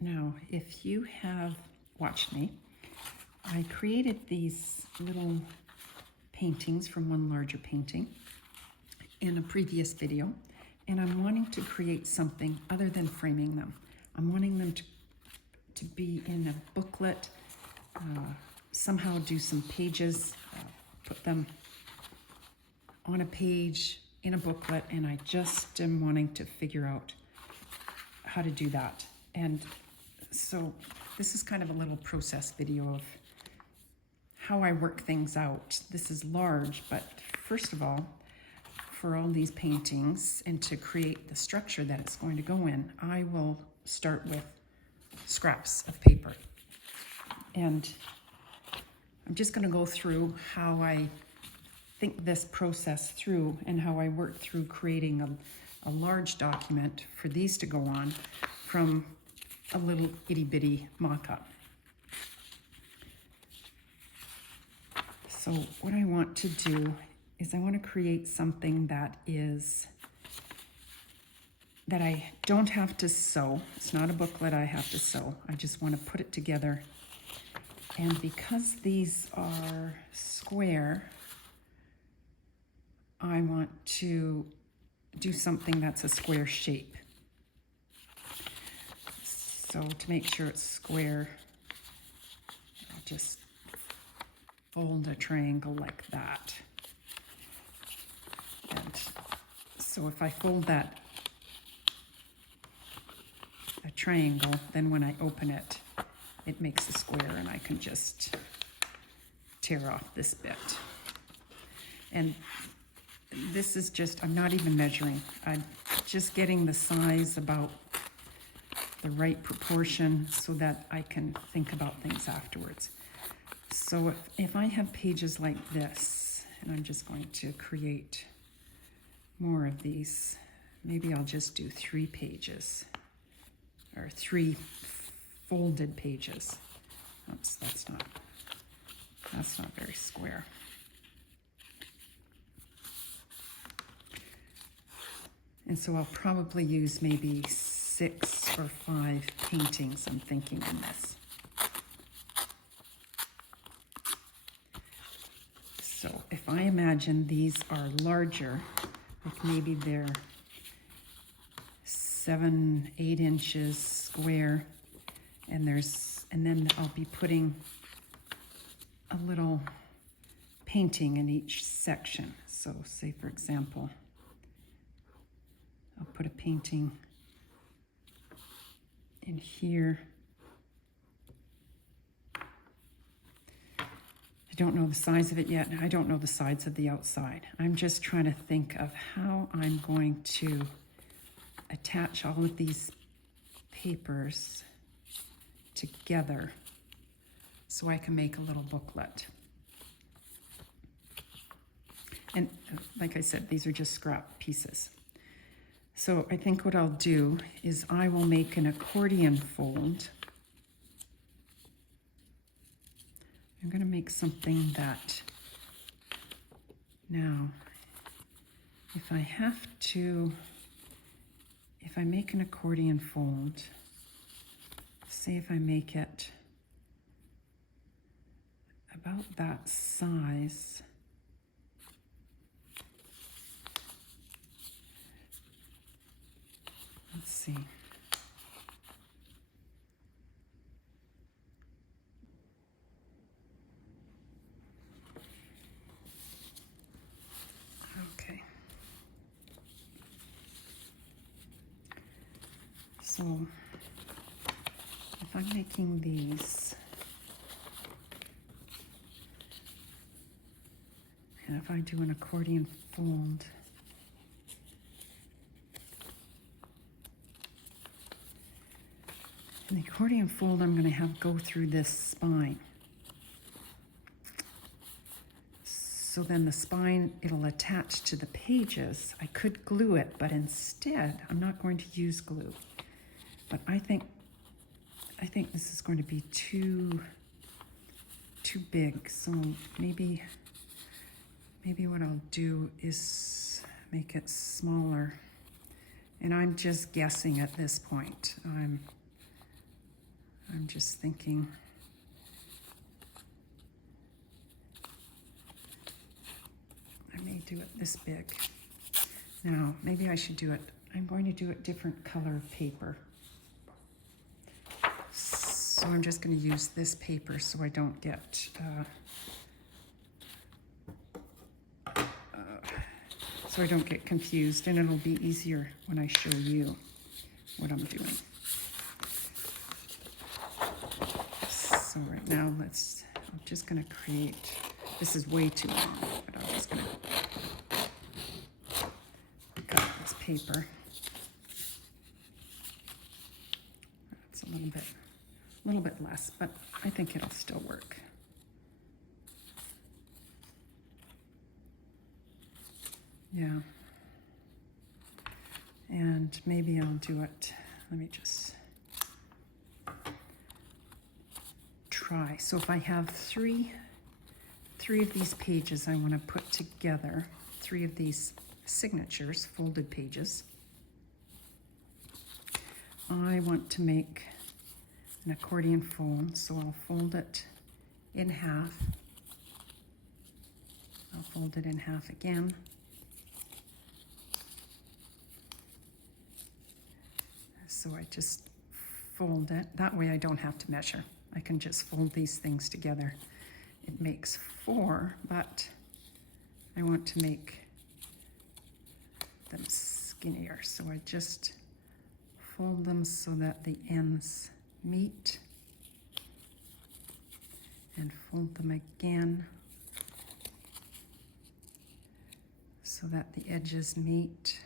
Now, if you have watched me, I created these little paintings from one larger painting in a previous video, and I'm wanting to create something other than framing them. I'm wanting them to be in a booklet, somehow do some pages, put them on a page in a booklet, and I just am wanting to figure out how to do that. And so this is kind of a little process video of how I work things out. This is large, but first of all, for all these paintings and to create the structure that it's going to go in, I will start with scraps of paper. And I'm just going to go through how I think this process through and how I work through creating a large document for these to go on from a little itty bitty mock-up. So what I want to do is I want to create something that I don't have to sew. It's not a booklet I have to sew. I just want to put it together. And because these are square, I want to do something that's a square shape. So to make sure it's square, I'll just fold a triangle like that. And so if I fold that, a triangle, then when I open it, it makes a square, and I can just tear off this bit. And this is just, I'm not even measuring. I'm just getting the size about the right proportion so that I can think about things afterwards. So if I have pages like this, and I'm just going to create more of these, maybe I'll just do 3 pages, or 3 folded pages. Oops, that's not very square. And so I'll probably use maybe 6 or 5 paintings, I'm thinking, in this. So if I imagine these are larger, like maybe they're 7, 8 inches square, and then I'll be putting a little painting in each section. So say, for example, I'll put a painting in here. I don't know the size of it yet, and I don't know the sides of the outside. I'm just trying to think of how I'm going to attach all of these papers together so I can make a little booklet. And like I said, these are just scrap pieces. So I think what I'll do is I will make an accordion fold. I'm going to make something that, now, if I make an accordion fold, say if I make it about that size, let's see. Okay. So if I'm making these, and if I do an accordion fold, in the accordion fold, I'm going to have go through this spine. So then the spine, it'll attach to the pages. I could glue it, but instead, I'm not going to use glue. But I think this is going to be too big. So maybe what I'll do is make it smaller. And I'm just guessing at this point. I'm just thinking, I may do it this big. Now, maybe I should do it, I'm going to do it different color paper. So I'm just going to use this paper so I don't get, so I don't get confused, and it'll be easier when I show you what I'm doing. So right now, I'm just going to create, this is way too long, but I'm just going to cut this paper. It's a little bit less, but I think it'll still work. Yeah. And maybe I'll do it, let me just try. So if I have three of these pages I want to put together, 3 of these signatures, folded pages, I want to make an accordion fold, so I'll fold it in half. I'll fold it in half again. So I just fold it. That way I don't have to measure. I can just fold these things together. It makes 4, but I want to make them skinnier. So I just fold them so that the ends meet, and fold them again so that the edges meet.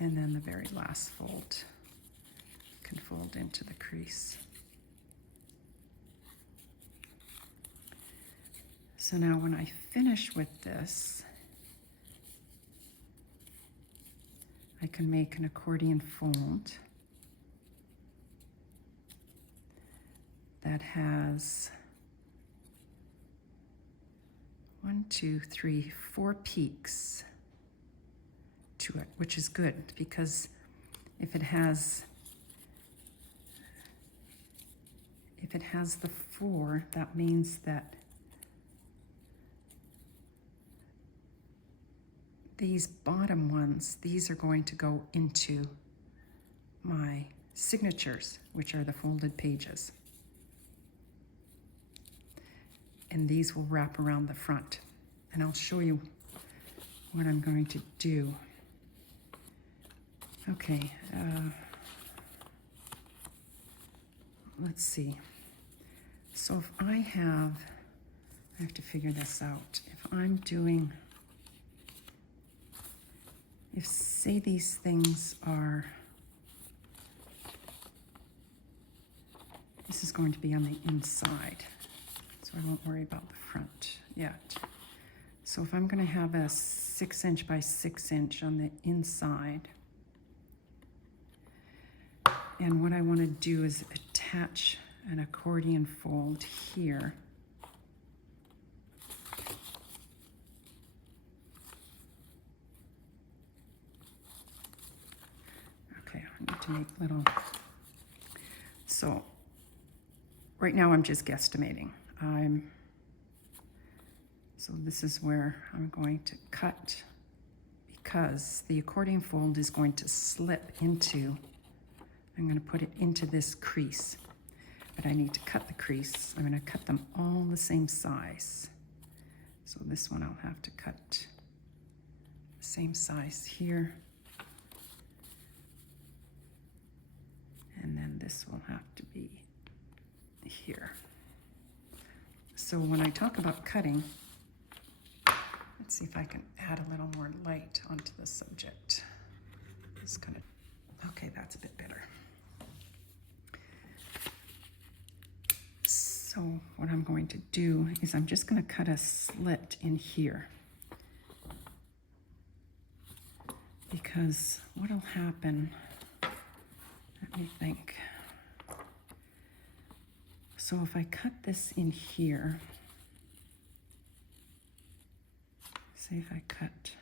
And then the very last fold can fold into the crease. So now when I finish with this, I can make an accordion fold that has 1, 2, 3, 4 peaks to it, which is good, because if it has the 4, that means that these bottom ones, these are going to go into my signatures, which are the folded pages. And these will wrap around the front. And I'll show you what I'm going to do. Okay, let's see. So if I have to figure this out. If I'm doing, if say these things are, this is going to be on the inside, so I won't worry about the front yet. So if I'm going to have a 6 inch by 6 inch on the inside, and what I want to do is attach an accordion fold here. Okay, I need to make little, so right now I'm just guesstimating. So this is where I'm going to cut, because the accordion fold is going to slip into, I'm going to put it into this crease, but I need to cut the crease. I'm going to cut them all the same size. So this one I'll have to cut the same size here. And then this will have to be here. So when I talk about cutting, let's see if I can add a little more light onto the subject. Just kind of, okay, that's a bit better. So what I'm going to do is I'm just going to cut a slit in here, because what'll happen, let me think. So if I cut this in here, say if I cut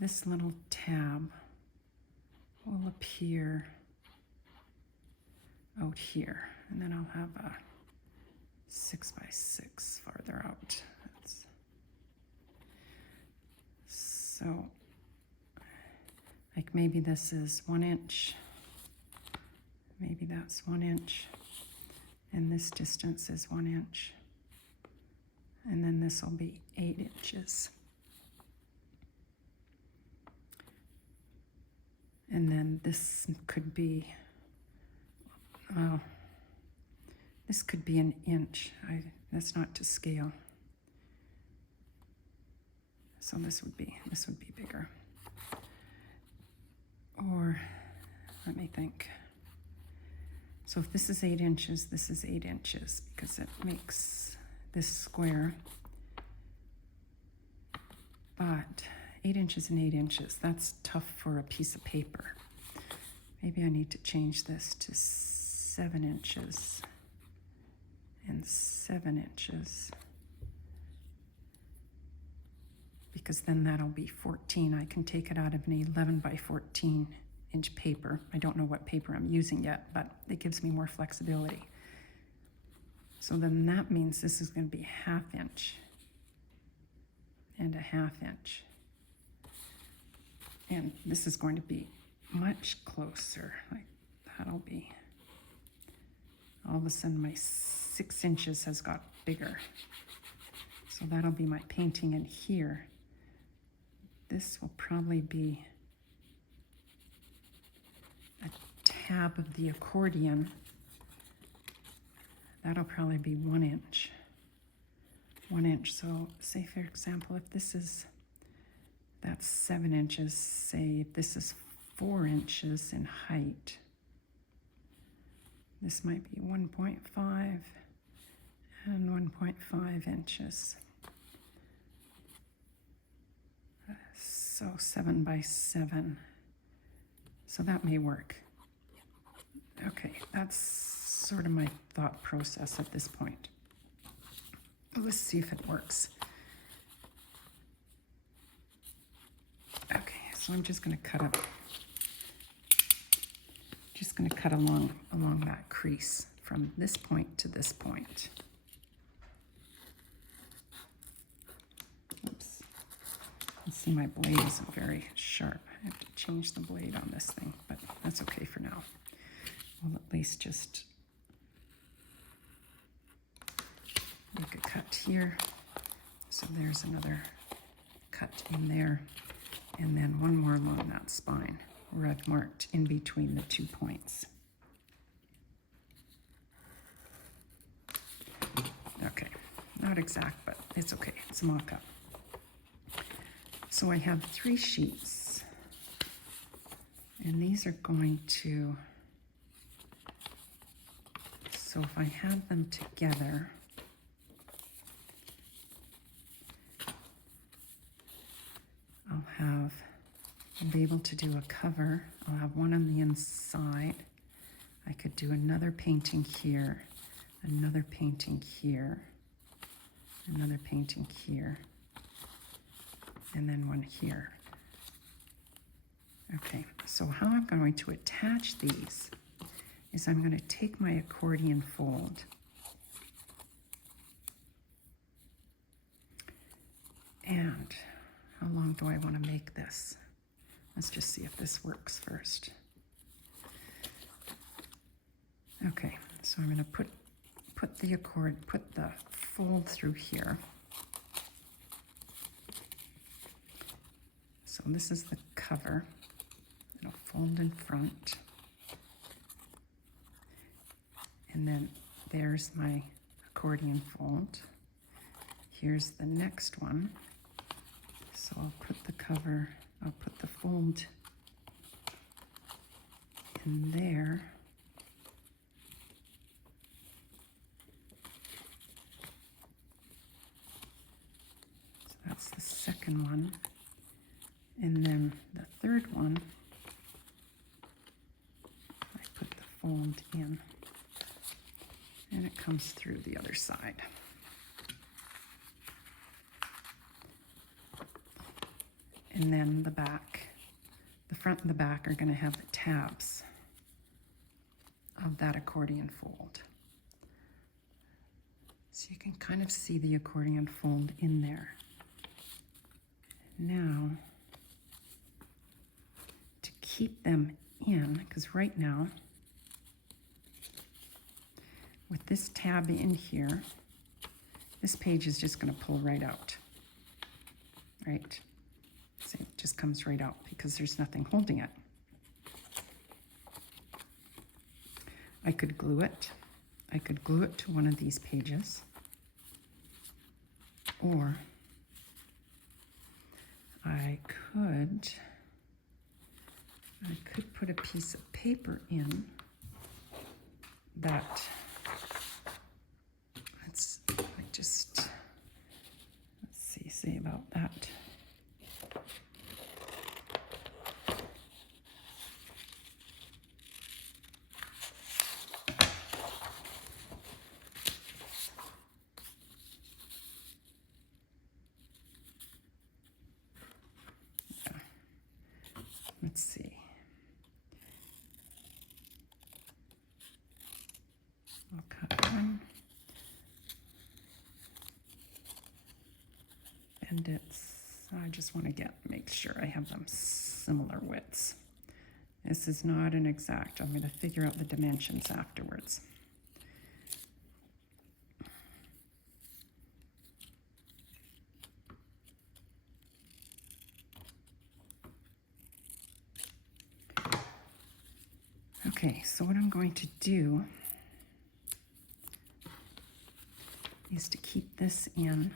this little tab will appear out here, and then I'll have a 6 by 6 farther out. So, like maybe this is 1 inch, maybe that's 1 inch, and this distance is 1 inch, and then this will be 8 inches. And then this could be, well, this could be 1 inch. That's not to scale. So this would be bigger. Or, let me think. So if this is 8 inches, this is 8 inches, because it makes this square. But 8 inches and 8 inches, that's tough for a piece of paper. Maybe I need to change this to 7 inches and 7 inches. Because then that'll be 14. I can take it out of an 11 by 14 inch paper. I don't know what paper I'm using yet, but it gives me more flexibility. So then that means this is going to be 1/2 inch and a 1/2 inch. And this is going to be much closer. Like that'll be, all of a sudden my 6 inches has got bigger. So that'll be my painting in here. This will probably be a tab of the accordion. That'll probably be 1 inch. 1 inch. So say for example, if this is, that's 7 inches, say if this is 4 inches in height, this might be 1.5 and 1.5 inches. So 7 by 7. So that may work. Okay, that's sort of my thought process at this point. Let's see if it works. Okay, so I'm just going to cut up. Just going to cut along that crease from this point to this point. Oops. You see my blade isn't very sharp. I have to change the blade on this thing, but that's okay for now. We'll at least just make a cut here. So there's another cut in there, and then one more along that spine where I've marked in between the 2 points. Okay, not exact, but it's okay. It's a mock-up. So I have 3 sheets, and these are going to, so if I had them together, I'll be able to do a cover. I'll have one on the inside. I could do another painting here, another painting here, another painting here, and then one here. Okay, so how I'm going to attach these is I'm going to take my accordion fold and how long do I want to make this? Let's just see if this works first. Okay, so I'm going to put the fold through here. So this is the cover. It'll fold in front. And then there's my accordion fold. Here's the next one. So I'll put the cover, I'll put the fold in there. So that's the second one. And then the third one, I put the fold in, and it comes through the other side. And then the back, the front and the back are going to have the tabs of that accordion fold. So you can kind of see the accordion fold in there. Now, to keep them in, because right now, with this tab in here, this page is just going to pull right out, right? See, it just comes right out because there's nothing holding it. I could glue it. I could glue it to one of these pages, or I could put a piece of paper in that, let's see about that. Let's see. I'll cut one. And I just want to make sure I have them similar widths. This is not an exact. I'm going to figure out the dimensions afterwards. Okay, so what I'm going to do is to keep this in.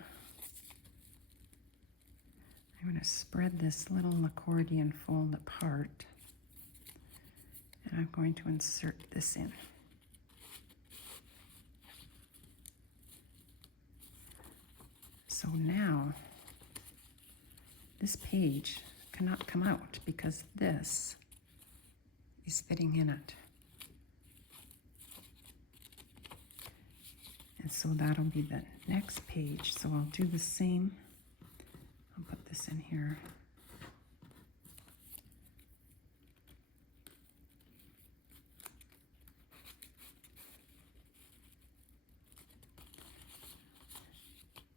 I'm going to spread this little accordion fold apart, and I'm going to insert this in. So now this page cannot come out because this is fitting in it. And so that'll be the next page. So I'll do the same. I'll put this in here.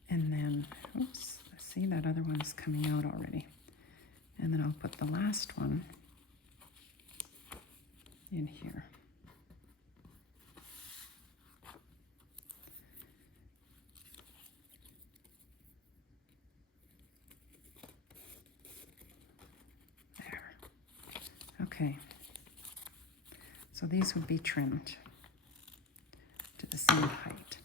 And then, oops, see that other one's coming out already. And then I'll put the last one in here. There. Okay. So these would be trimmed to the same height.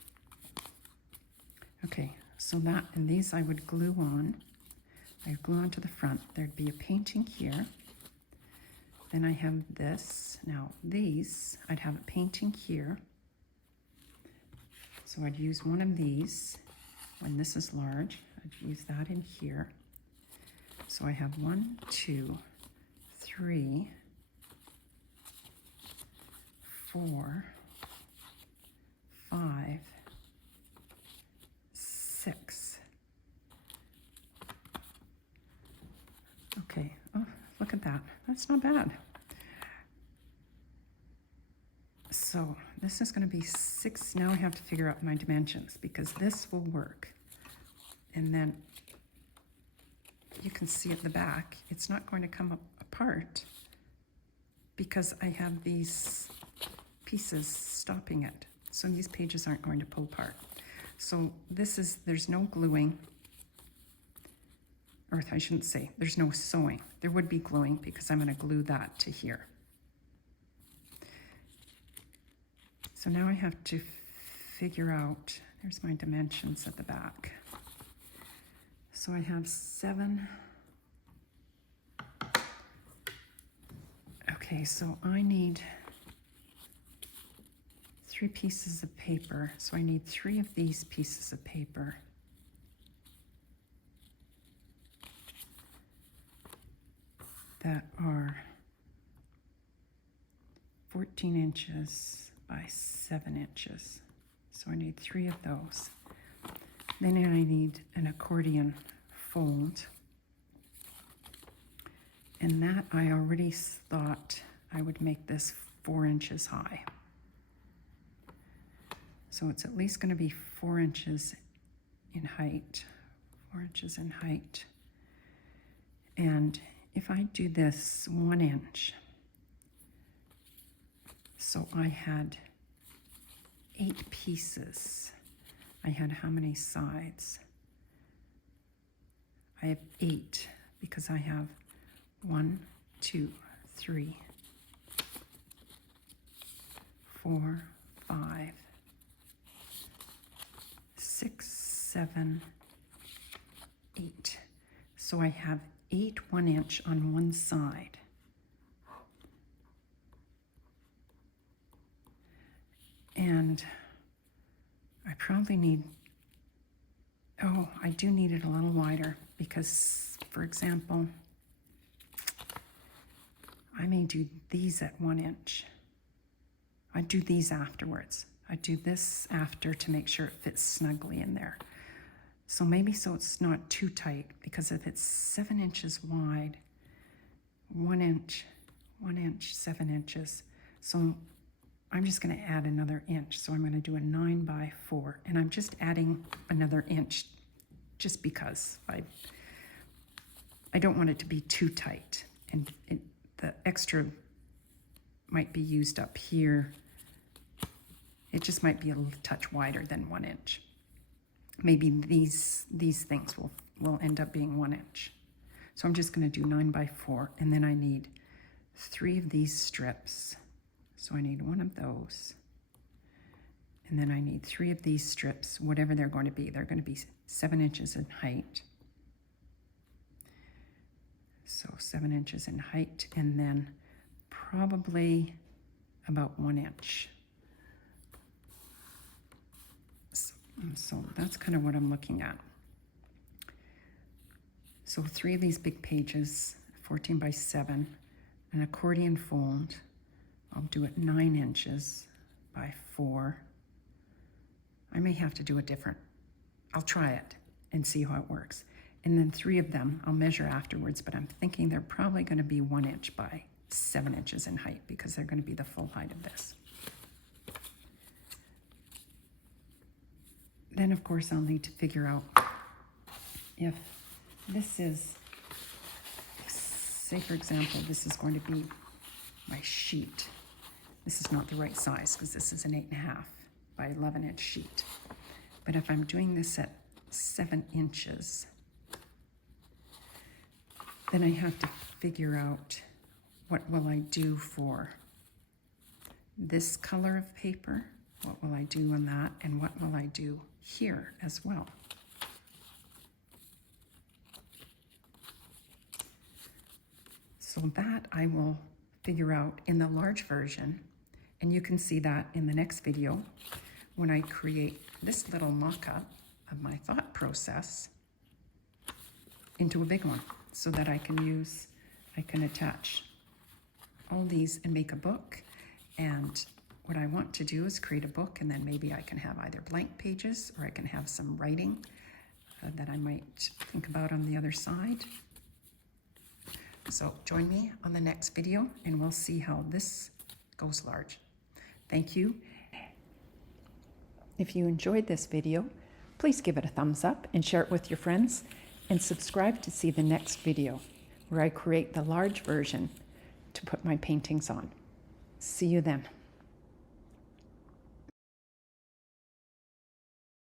Okay, so that, and these I would glue on. I'd glue onto the front. There'd be a painting here. Then I have this. Now these, I'd have a painting here. So I'd use one of these. When this is large, I'd use that in here. So I have 1, 2, 3, 4, 5, 6. Okay, oh, look at that. That's not bad. So this is going to be 6. Now I have to figure out my dimensions because this will work. And then you can see at the back, it's not going to come apart because I have these pieces stopping it. So these pages aren't going to pull apart. So this is, there's no gluing, or I shouldn't say, there's no sewing. There would be gluing because I'm going to glue that to here. So now I have to figure out, there's my dimensions at the back. So I have 7. Okay, so I need 3 pieces of paper. So I need 3 of these pieces of paper. That are 14 inches by 7 inches. So I need 3 of those. Then I need an accordion fold. And that I already thought I would make this 4 inches high. So it's at least going to be 4 inches in height. 4 inches in height. And if I do this 1 inch, so I had 8 pieces. I had how many sides? I have 8 because I have 1, 2, 3, 4, 5, 6, 7, 8. So I have 8 1 inch on one side. And I probably need, oh, I do need it a little wider because, for example, I may do these at 1 inch. I do these afterwards. I do this after to make sure it fits snugly in there. So maybe so it's not too tight, because if it's 7 inches wide, 1 inch, 1 inch, 7 inches. So I'm just going to add another inch. So I'm going to do a 9 by 4, and I'm just adding another inch just because I don't want it to be too tight, and the extra might be used up here. It just might be a little touch wider than 1 inch. Maybe these things will end up being 1 inch. So I'm just going to do 9 by 4, and then I need 3 of these strips. So I need 1 of those, and then I need 3 of these strips, whatever they're going to be. They're going to be 7 inches in height. So 7 inches in height, and then probably about 1 inch. So that's kind of what I'm looking at. So 3 of these big pages, 14 by 7, an accordion fold. I'll do it 9 inches by 4. I may have to do a different, I'll try it and see how it works. And then 3 of them, I'll measure afterwards, but I'm thinking they're probably going to be 1 inch by 7 inches in height, because they're going to be the full height of this. Then, of course, I'll need to figure out if this is, say for example, this is going to be my sheet. This is not the right size because this is an 8.5 by 11 inch sheet. But if I'm doing this at 7 inches, then I have to figure out what will I do for this color of paper, what will I do on that, and what will I do here as well. So that I will figure out in the large version, and you can see that in the next video when I create this little mock-up of my thought process into a big one, so that I can attach all these and make a book. And what I want to do is create a book, and then maybe I can have either blank pages or I can have some writing that I might think about on the other side. So join me on the next video and we'll see how this goes large. Thank you. If you enjoyed this video, please give it a thumbs up and share it with your friends, and subscribe to see the next video where I create the large version to put my paintings on. See you then.